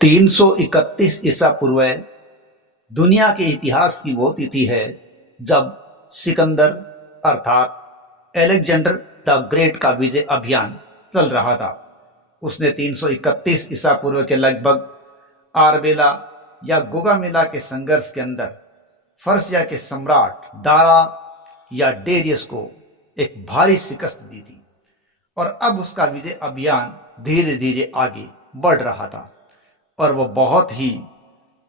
331 ईसा पूर्व दुनिया के इतिहास की वो तिथि है जब सिकंदर अर्थात एलेक्जेंडर द ग्रेट का विजय अभियान चल रहा था। उसने 331 ईसा पूर्व के लगभग आरबेला या गोगामेला के संघर्ष के अंदर फर्सिया के सम्राट दारा या डेरियस को एक भारी शिकस्त दी थी और अब उसका विजय अभियान धीरे धीरे आगे बढ़ रहा था और वह बहुत ही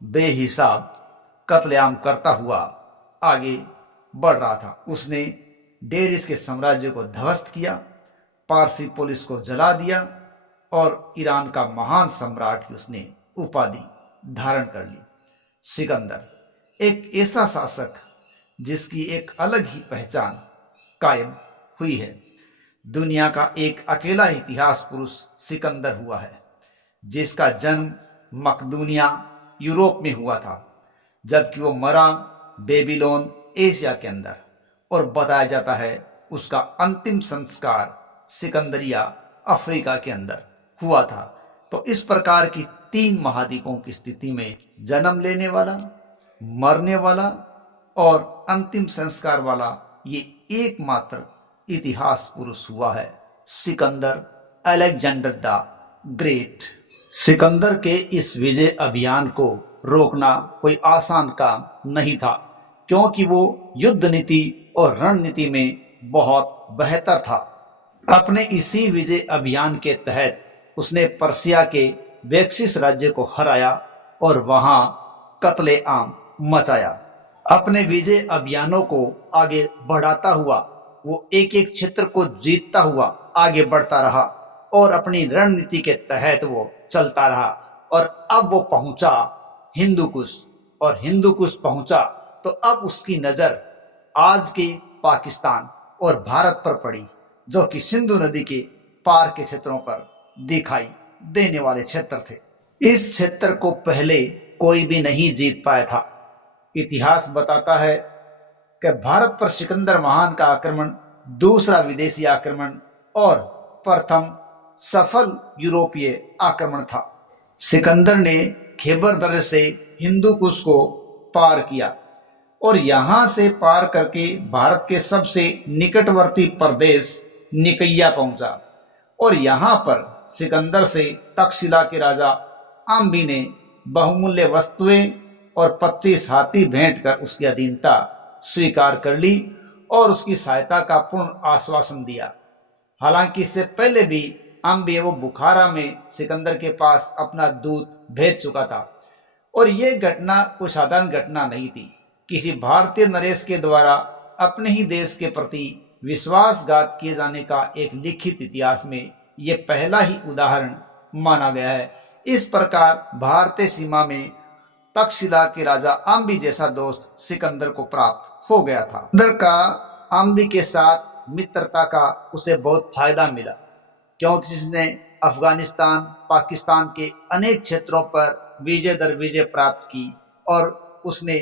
बेहिसाब कत्लेआम करता हुआ आगे बढ़ रहा था। उसने डेरियस के साम्राज्य को ध्वस्त किया, पारसी पुलिस को जला दिया और ईरान का महान सम्राट की उसने उपाधि धारण कर ली। सिकंदर एक ऐसा शासक जिसकी एक अलग ही पहचान कायम हुई है। दुनिया का एक अकेला इतिहास पुरुष सिकंदर हुआ है जिसका जन्म मकदूनिया यूरोप में हुआ था, जबकि वो मरा बेबीलोन एशिया के अंदर, और बताया जाता है उसका अंतिम संस्कार सिकंदरिया अफ्रीका के अंदर हुआ था। तो इस प्रकार की 3 महाद्वीपों की स्थिति में जन्म लेने वाला, मरने वाला और अंतिम संस्कार वाला ये एकमात्र इतिहास पुरुष हुआ है Sikandar Alexander the great. Sikandar के इस विजय अभियान को रोकना कोई आसान काम नहीं था, क्योंकि वो युद्ध नीति और रणनीति में बहुत बेहतर था। अपने इसी विजय अभियान के तहत उसने पर्सिया के बैक्सिस राज्य को हराया और वहां कत्लेआम मचाया। अपने विजय अभियानों को आगे बढ़ाता हुआ वो एक एक क्षेत्र को जीतता हुआ आगे बढ़ता रहा और अपनी रणनीति के तहत वो चलता रहा और अब वो पहुंचा हिंदू कुश, और हिंदू कुश पहुंचा तो अब उसकी नजर आज के पाकिस्तान और भारत पर पड़ी, जो कि सिंधु नदी के पार के क्षेत्रों पर दिखाई देने वाले क्षेत्र थे। इस क्षेत्र को पहले कोई भी नहीं जीत पाया था। इतिहास बताता है कि भारत पर सिकंदर महान का आक्रमण दूसरा विदेशी आक्रमण और प्रथम सफल यूरोपीय आक्रमण था। सिकंदर ने खैबर दर्रे से हिंदू कुश को पार किया और यहां से पार करके भारत के सबसे निकटवर्ती प्रदेश निकैया पहुंचा और यहां पर सिकंदर से तक्षशिला के राजा आम्बी ने बहुमूल्य वस्तुएं और 25 हाथी भेंट कर उसकी अधीनता स्वीकार कर ली और उसकी सहायता का पूर्ण आश्वासन दिया। हालांकि इससे पहले भी आम्बी वो बुखारा में सिकंदर के पास अपना दूत भेज चुका था और यह घटना कोई साधारण घटना नहीं थी। किसी भारतीय नरेश के द्वारा अपने ही देश के प्रति विश्वासघात किए जाने का एक लिखित इतिहास में यह पहला ही उदाहरण माना गया है। इस प्रकार भारतीय सीमा में तक्षशिला के राजा आम्बी जैसा दोस्त सिकंदर को प्राप्त हो गया था। सिकंदर का आम्बी के साथ मित्रता का उसे बहुत फायदा मिला, क्योंकि इसने अफगानिस्तान पाकिस्तान के अनेक क्षेत्रों पर विजय दर विजय प्राप्त की और उसने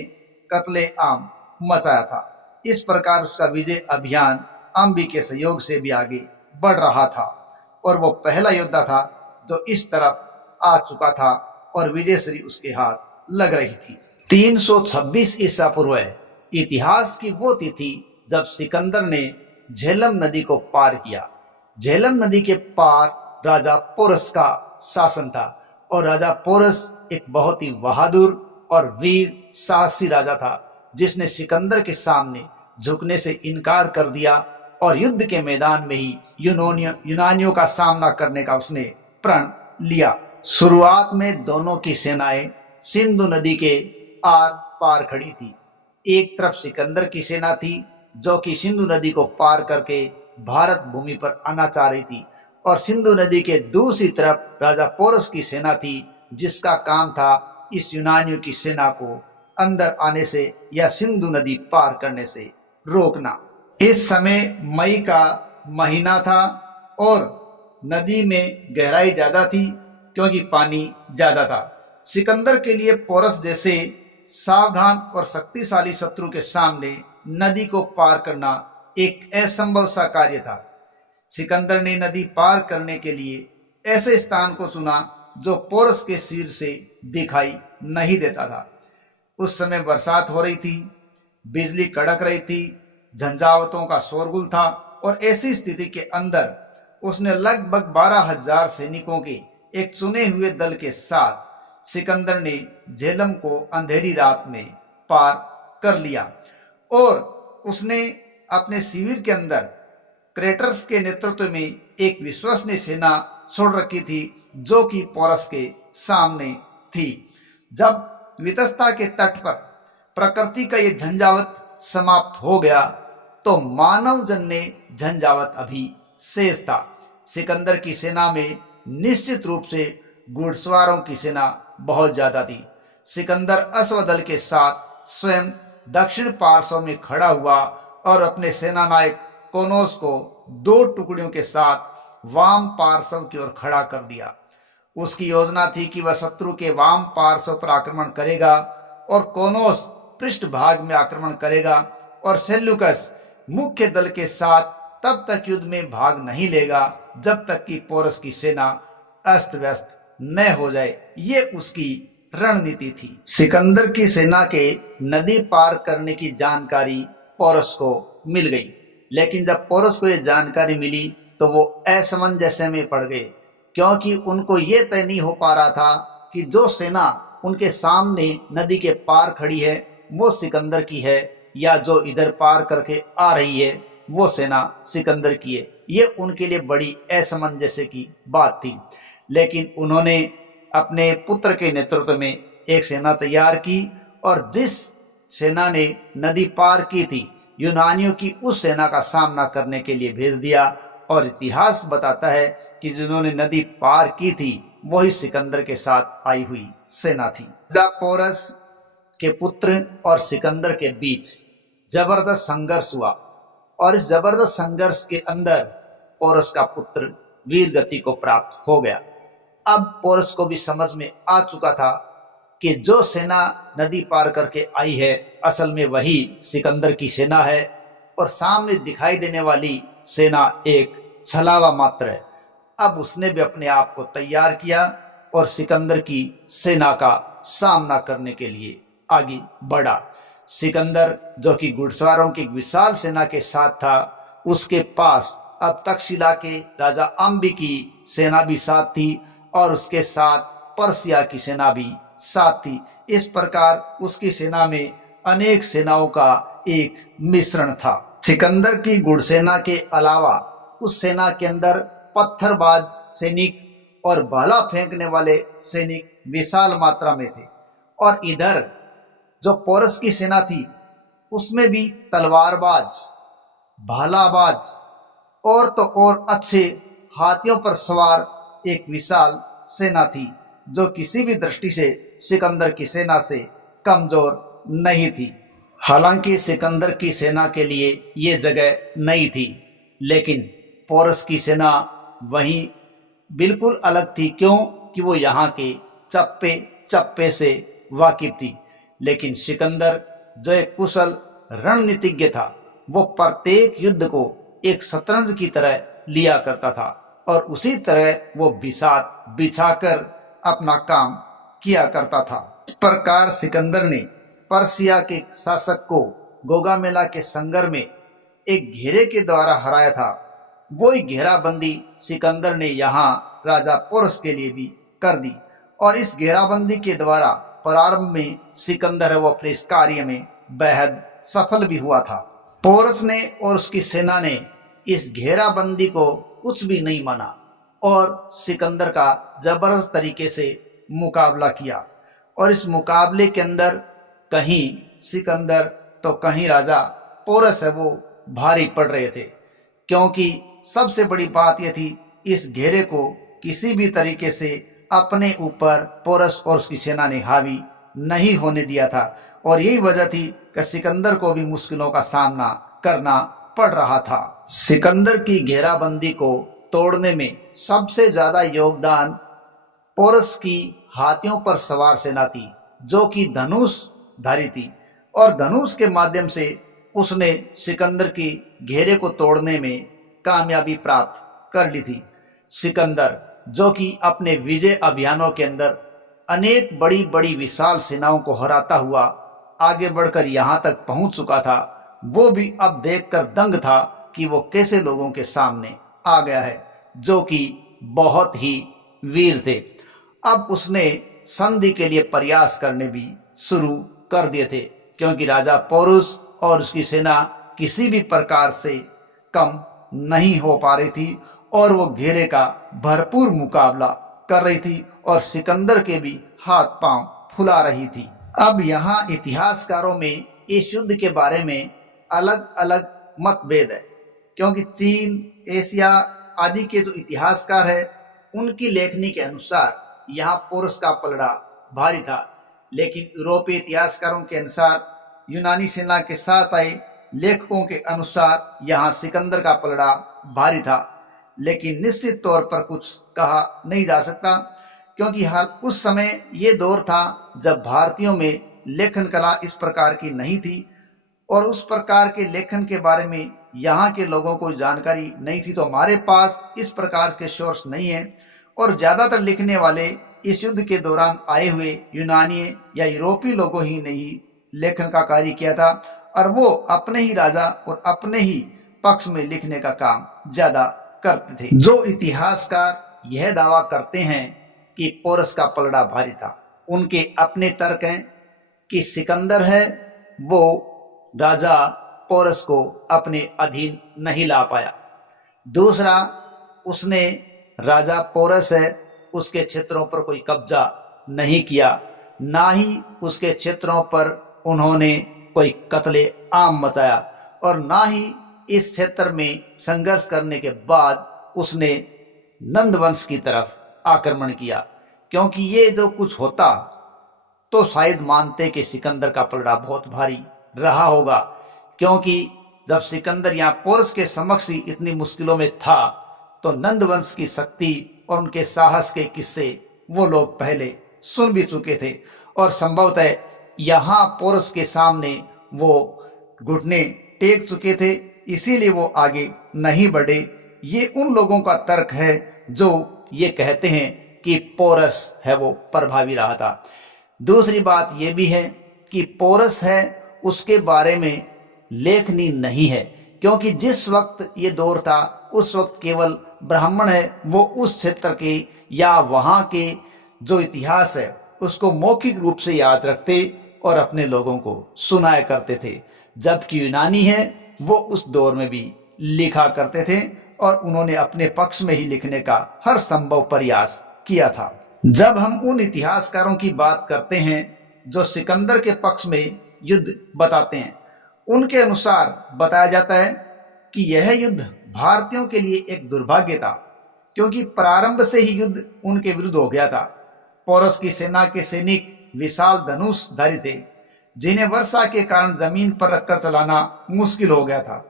कत्लेआम मचाया था। इस प्रकार उसका विजय अभियान आम्बी के सहयोग से भी आगे बढ़ रहा था और वो पहला योद्धा था जो इस तरफ आ चुका था और विजयश्री उसके हाथ लग रही थी। 326 ईसा पूर्व इतिहास की वो तिथि जब सिकंदर ने झेलम नदी को पार किया। झेलम नदी के पार राजा पोरस का शासन था और राजा पोरस एक बहुत ही बहादुर और वीर साहसी राजा था, जिसने सिकंदर के सामने झुकने से इनकार कर दिया और युद्ध के मैदान में ही यूनानियों का सामना करने का उसने प्रण लिया। शुरुआत में दोनों की सेनाएं सिंधु नदी के आर पार खड़ी थी। एक तरफ सिकंदर की सेना थी जो कि सिंधु नदी को पार करके भारत भूमि पर आना चाह रही थी, और सिंधु नदी के दूसरी तरफ राजा पोरस की सेना थी जिसका काम था इस यूनानियों की सेना को अंदर आने से या सिंधु नदी पार करने से रोकना। इस समय मई का महीना था और नदी में गहराई ज्यादा थी क्योंकि पानी ज्यादा था। सिकंदर के लिए पोरस जैसे सावधान और शक्तिशाली शत्रु के सामने नदी को पार करना एक असंभव सा कार्य था। सिकंदर ने नदी पार करने के लिए ऐसे स्थान को चुना जो पोरस के सिर से दिखाई नहीं देता था। उस समय बरसात हो रही थी, बिजली कड़क रही थी, झंझावतों का शोरगुल था और ऐसी स्थिति के अंदर उसने लगभग 12,000 सैनिकों के एक चुने हुए दल के साथ सिकंदर ने झेलम को अंधेरी रात में पार कर लिया और उसने अपने शिविर के अंदर क्रेटर्स के नेतृत्व में एक विश्वसनीय सेना छोड़ रखी थी जो कि पोरस के सामने थी। जब वितस्ता के तट पर प्रकृति का ये झंझावत समाप्त हो गया तो मानव जन ने झंझावत अभी शेष था। सिकंदर की सेना में निश्चित रूप से घुड़सवारों की सेना बहुत ज्यादा थी। सिकंदर अश्वदल के साथ स्वयं दक्षिण पार्श्व में खड़ा हुआ और अपने सेनानायक कोनोस को 2 टुकड़ियों के साथ वाम पार्श्व की ओर खड़ा कर दिया। उसकी योजना थी कि वह शत्रु के वाम पार्श्व पर आक्रमण करेगा और कोनोस पृष्ठभाग में आक्रमण करेगा और सेल्यूकस मुख्य दल के साथ तब तक युद्ध में भाग नहीं लेगा जब तक कि पोरस की सेना अस्त व्यस्त न हो जाए। ये उसकी रणनीति थी। सिकंदर की सेना के नदी पार करने की जानकारी पोरस को मिल गई, लेकिन जब पोरस को यह जानकारी मिली तो वो असमंजस्य में पड़ गए, क्योंकि उनको ये तय नहीं हो पा रहा था कि जो सेना उनके सामने नदी के पार खड़ी है वो सिकंदर की है या जो इधर पार करके आ रही है वो सेना सिकंदर की है। ये उनके लिए बड़ी असमंजस्य की बात थी। लेकिन उन्होंने अपने पुत्र के नेतृत्व में एक सेना तैयार की और जिस सेना ने नदी पार की थी यूनानियों की उस सेना का सामना करने के लिए भेज दिया और इतिहास बताता है कि जिन्होंने नदी पार की थी वही सिकंदर के साथ आई हुई सेना थी। जब पोरस के पुत्र और सिकंदर के बीच जबरदस्त संघर्ष हुआ और इस जबरदस्त संघर्ष के अंदर पोरस का पुत्र वीर गति को प्राप्त हो गया। अब पोरस को भी समझ में आ चुका था कि जो सेना नदी पार करके आई है असल में वही सिकंदर की सेना है और सामने दिखाई देने वाली सेना एक छलावा मात्र है। अब उसने भी अपने आप को तैयार किया और सिकंदर की सेना का सामना करने के लिए आगे बढ़ा। सिकंदर जो कि घुड़सवारों की विशाल सेना के साथ था, उसके पास अब तक्षशिला के राजा अम्बी की सेना भी साथ थी और उसके साथ पर्सिया की सेना भी साथ थी। इस प्रकार उसकी सेना में अनेक सेनाओं का एक मिश्रण था। सिकंदर की घुड़सेना के अलावा उस सेना के अंदर पत्थरबाज सैनिक और भाला फेंकने वाले सैनिक विशाल मात्रा में थे और इधर जो पोरस की सेना थी उसमें भी तलवारबाज, भालाबाज और तो और अच्छे हाथियों पर सवार एक विशाल सेना थी जो किसी भी दृष्टि से सिकंदर की सेना से कमजोर नहीं थी। हालांकि सिकंदर की सेना के लिए ये जगह नहीं थी, लेकिन पोरस की सेना वहीं बिल्कुल अलग थी। क्यों कि वो यहाँ के चप्पे चप्पे से वाकिफ थी। लेकिन सिकंदर जो एक कुशल रणनीतिज्ञ था वो प्रत्येक युद्ध को एक शतरंज की तरह लिया करता था और उसी तरह वो बिसात बिछाकर अपना काम किया करता था। इस प्रकार सिकंदर ने पर्सिया के शासक को गोगामेला के संघर्ष में एक घेरे के द्वारा हराया था। वही घेराबंदी सिकंदर ने यहाँ राजा पोरस के लिए भी कर दी और इस घेराबंदी के द्वारा प्रारंभ में सिकंदर वो अपने इस कार्य में बेहद सफल भी हुआ था। पोरस ने और उसकी सेना ने इस घेराबंदी को कुछ भी नहीं माना और सिकंदर का जबरदस्त तरीके से मुकाबला किया और इस मुकाबले के अंदर कहीं सिकंदर तो कहीं राजा पोरस है वो भारी पड़ रहे थे, क्योंकि सबसे बड़ी बात यह थी इस घेरे को किसी भी तरीके से अपने ऊपर पोरस और उसकी सेना ने हावी नहीं होने दिया था और यही वजह थी कि सिकंदर को भी मुश्किलों का सामना करना पड़ रहा था। सिकंदर की घेराबंदी को तोड़ने में सबसे ज्यादा योगदान पोरस की हाथियों पर सवार सेना थी जो कि धनुषधारी थी और धनुष के माध्यम से उसने सिकंदर की घेरे को तोड़ने में कामयाबी प्राप्त कर ली थी। सिकंदर जो कि अपने विजय अभियानों के अंदर अनेक बड़ी बड़ी विशाल सेनाओं को हराता हुआ आगे बढ़कर यहाँ तक पहुँच चुका था, वो भी अब देखकर दंग था कि वो कैसे लोगों के सामने आ गया है, जो कि बहुत ही वीर थे। अब उसने संधि के लिए प्रयास करने भी शुरू कर दिए थे, क्योंकि राजा पोरुस और उसकी सेना किसी भी प्रकार से कम नहीं हो पा रही थी और वो घेरे का भरपूर मुकाबला कर रही थी और सिकंदर के भी हाथ पांव फुला रही थी। अब यहाँ इतिहासकारों में इस युद्ध के बारे में अलग अलग मतभेद है, क्योंकि चीन, एशिया आदि के जो इतिहासकार है उनकी लेखनी के अनुसार यहाँ पोरस का पलड़ा भारी था, लेकिन यूरोपीय इतिहासकारों के अनुसार, यूनानी सेना के साथ आए लेखकों के अनुसार यहाँ सिकंदर का पलड़ा भारी था। लेकिन निश्चित तौर पर कुछ कहा नहीं जा सकता, क्योंकि हाल उस समय ये दौर था जब भारतीयों में लेखन कला इस प्रकार की नहीं थी और उस प्रकार के लेखन के बारे में यहाँ के लोगों को जानकारी नहीं थी। तो हमारे पास इस प्रकार के सोर्स नहीं है और ज़्यादातर लिखने वाले इस युद्ध के दौरान आए हुए यूनानी या यूरोपीय लोगों ही ने ही लेखन का कार्य किया था और वो अपने ही राजा और अपने ही पक्ष में लिखने का काम ज़्यादा करते थे। जो इतिहासकार यह दावा करते हैं कि पोरस का पलड़ा भारी था, उनके अपने तर्क हैं कि सिकंदर है वो राजा पोरस को अपने अधीन नहीं ला पाया। दूसरा, उसने राजा पोरस है उसके क्षेत्रों पर कोई कब्जा नहीं किया, ना ही उसके क्षेत्रों पर उन्होंने कोई कत्ले आम मचाया और ना ही इस क्षेत्र में संघर्ष करने के बाद उसने नंद वंश की तरफ आक्रमण किया, क्योंकि ये जो कुछ होता तो शायद मानते कि सिकंदर का पलड़ा बहुत भारी रहा होगा, क्योंकि जब सिकंदर यहाँ पोरस के समक्ष ही इतनी मुश्किलों में था तो नंद वंश की शक्ति और उनके साहस के किस्से वो लोग पहले सुन भी चुके थे और संभवतः यहाँ पोरस के सामने वो घुटने टेक चुके थे, इसीलिए वो आगे नहीं बढ़े। ये उन लोगों का तर्क है जो ये कहते हैं कि पोरस है वो प्रभावी रहा था। दूसरी बात ये भी है कि पोरस है उसके बारे में लेखनी नहीं है, क्योंकि जिस वक्त ये दौर था उस वक्त केवल ब्राह्मण है वो उस क्षेत्र के या वहाँ के जो इतिहास है उसको मौखिक रूप से याद रखते और अपने लोगों को सुनाया करते थे, जबकि यूनानी है वो उस दौर में भी लिखा करते थे और उन्होंने अपने पक्ष में ही लिखने का हर संभव प्रयास किया था। जब हम उन इतिहासकारों की बात करते हैं जो सिकंदर के पक्ष में युद्ध बताते हैं, उनके अनुसार बताया जाता है कि यह युद्ध भारतीयों के लिए एक दुर्भाग्य था, क्योंकि प्रारंभ से ही युद्ध उनके विरुद्ध हो गया था। पोरस की सेना के सैनिक विशाल धनुषधारी थे, जिन्हें वर्षा के कारण जमीन पर रखकर चलाना मुश्किल हो गया था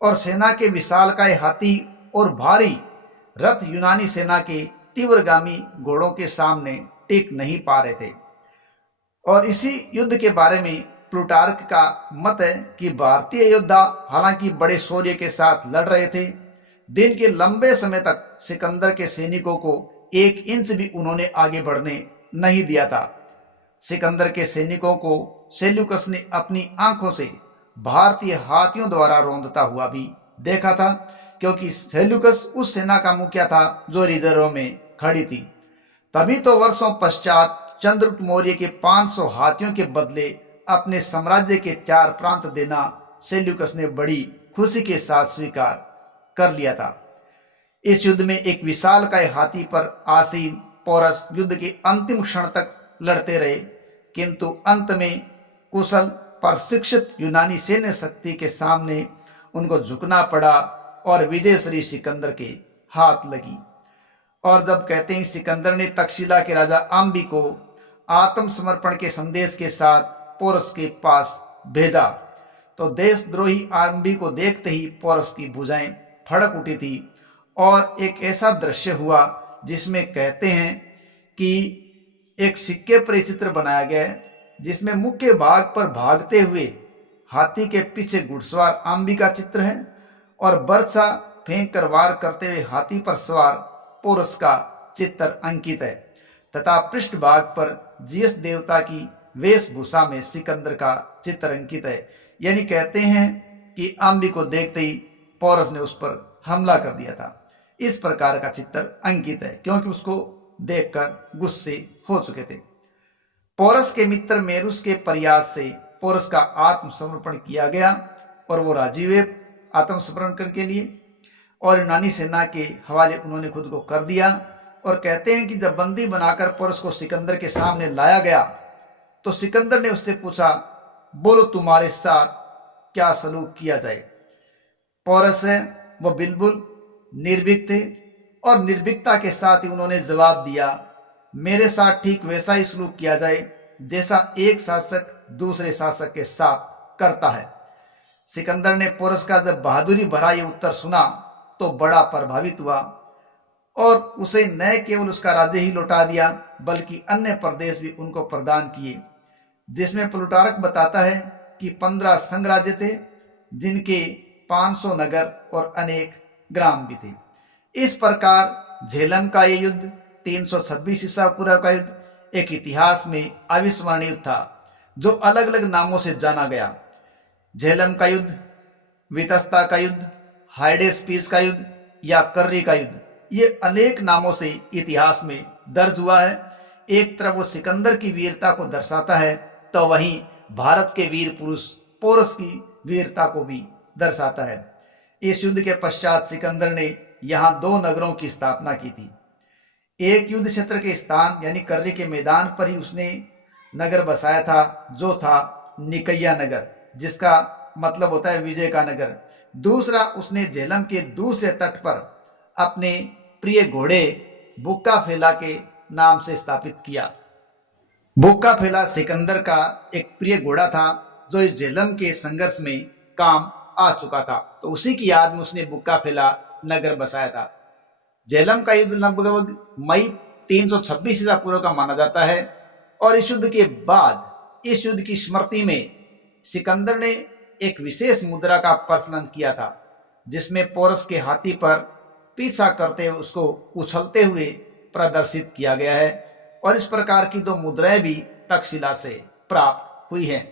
और सेना के विशालकाय हाथी और भारी रथ यूनानी सेना के तीव्रगामी घोड़ों के सामने टिक नहीं पा रहे थे। और इसी युद्ध के बारे में प्लूटार्क का मत है कि भारतीय योद्धा हालांकि बड़े शौर्य के साथ लड़ रहे थे, दिन के लंबे समय तक सिकंदर के सैनिकों को 1 इंच भी उन्होंने आगे बढ़ने नहीं दिया था। सिकंदर के सैनिकों को सेल्यूकस ने अपनी आंखों से भारतीय हाथियों द्वारा रौंदता हुआ भी देखा था, क्योंकि सेल्यूकस उस सेना का मुखिया था जो रिजर्व में खड़ी थी। तभी तो वर्षों पश्चात चंद्रगुप्त मौर्य के 500 हाथियों के बदले अपने साम्राज्य के 4 प्रांत देना सेल्यूकस ने बड़ी खुशी के साथ स्वीकार कर लिया था। इस युद्ध में एक विशालकाय हाथी पर आसीन पोरस युद्ध के अंतिम क्षण तक लड़ते रहे, किंतु अंत में कुशल प्रशिक्षित यूनानी सैन्य शक्ति के सामने उनको झुकना पड़ा और विजय श्री सिकंदर के हाथ लगी। और जब कहते हैं सिकंदर ने तक्षशिला के राजा आम्बी को आत्मसमर्पण के संदेश के साथ पोरस के पास भेजा, तो देशद्रोही आम्बी को देखते ही पोरस की भुजाएं फड़क उठी थी और एक ऐसा दृश्य हुआ जिसमें कहते हैं कि एक सिक्के पर चित्र बनाया गया है जिसमें मुख्य भाग पर भागते हुए हाथी के पीछे घुड़सवार आम्बी का चित्र है और बर्छा फेंक कर वार करते हुए हाथी पर सवार पोरस का चित्र अंकित है तथा पृष्ठभाग पर जियस देवता की वेशभूषा में सिकंदर का चित्र अंकित है। यानी कहते हैं कि आम्बी को देखते ही पोरस ने उस पर हमला कर दिया था। इस प्रकार का चित्र अंकित है क्योंकि उसको देखकर गुस्से हो चुके थे। पोरस के मित्र मेरुस के प्रयास से पोरस का आत्मसमर्पण किया गया और वो राजी हुए आत्मसमर्पण करने के लिए और यूनानी सेना के हवाले उन्होंने खुद को कर दिया। और कहते हैं कि जब बंदी बनाकर पोरस को सिकंदर के सामने लाया गया तो सिकंदर ने उससे पूछा, बोलो तुम्हारे साथ क्या सलूक किया जाए। पोरस है वो बिल्कुल निर्भीक थे और निर्भीकता के साथ ही उन्होंने जवाब दिया, मेरे साथ ठीक वैसा ही सलूक किया जाए जैसा एक शासक दूसरे शासक के साथ करता है। सिकंदर ने पोरस का जब बहादुरी भरा ये उत्तर सुना तो बड़ा प्रभावित हुआ और उसे न केवल उसका राज्य ही लौटा दिया बल्कि अन्य प्रदेश भी उनको प्रदान किए, जिसमें प्लूटार्क बताता है कि 15 संघराज्य थे जिनके 500 नगर और अनेक ग्राम भी थे। इस प्रकार झेलम का ये युद्ध 326 ईसा पूर्व का युद्ध एक इतिहास में अविस्मरणीय युद्ध था जो अलग अलग नामों से जाना गया। झेलम का युद्ध, वितस्ता का युद्ध, हाइडेस्पीस का युद्ध या कर्री का युद्ध, ये अनेक नामों से इतिहास में दर्ज हुआ है। एक तरफ वो सिकंदर की वीरता को दर्शाता है तो वहीं भारत के वीर पुरुष पोरस की वीरता को भी दर्शाता है। इस युद्ध के पश्चात सिकंदर ने यहाँ 2 नगरों की स्थापना की थी। एक युद्ध क्षेत्र के स्थान यानी कर्री के मैदान पर ही उसने नगर बसाया था जो था निकैया नगर, जिसका मतलब होता है विजय का नगर। दूसरा उसने झेलम के दूसरे तट पर अपने प्रिय घोड़े बुक्काफेला के नाम से स्थापित किया। बुक्काफेला सिकंदर का एक प्रिय घोड़ा था जो इस झेलम के संघर्ष में काम आ चुका था, तो उसी की याद में उसने बुक्काफेला नगर बसाया था। झेलम का युद्ध लगभग मई 326 ईसा पूर्व का माना जाता है और इस युद्ध के बाद इस युद्ध की स्मृति में सिकंदर ने एक विशेष मुद्रा का प्रचलन किया था जिसमें पोरस के हाथी पर पीछा करते हुए उसको उछलते हुए प्रदर्शित किया गया है और इस प्रकार की 2 मुद्राएं भी तक्षशिला से प्राप्त हुई हैं।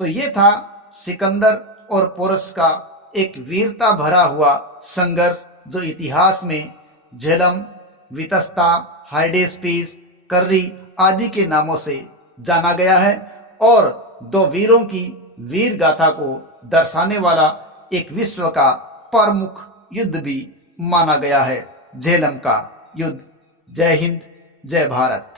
तो ये था सिकंदर और पोरस का एक वीरता भरा हुआ संघर्ष जो इतिहास में झेलम, वितस्ता, हाइडेस्पीस, कर्री आदि के नामों से जाना गया है और 2 वीरों की वीर गाथा को दर्शाने वाला एक विश्व का प्रमुख युद्ध भी माना गया है, झेलम का युद्ध। जय हिंद, जय भारत।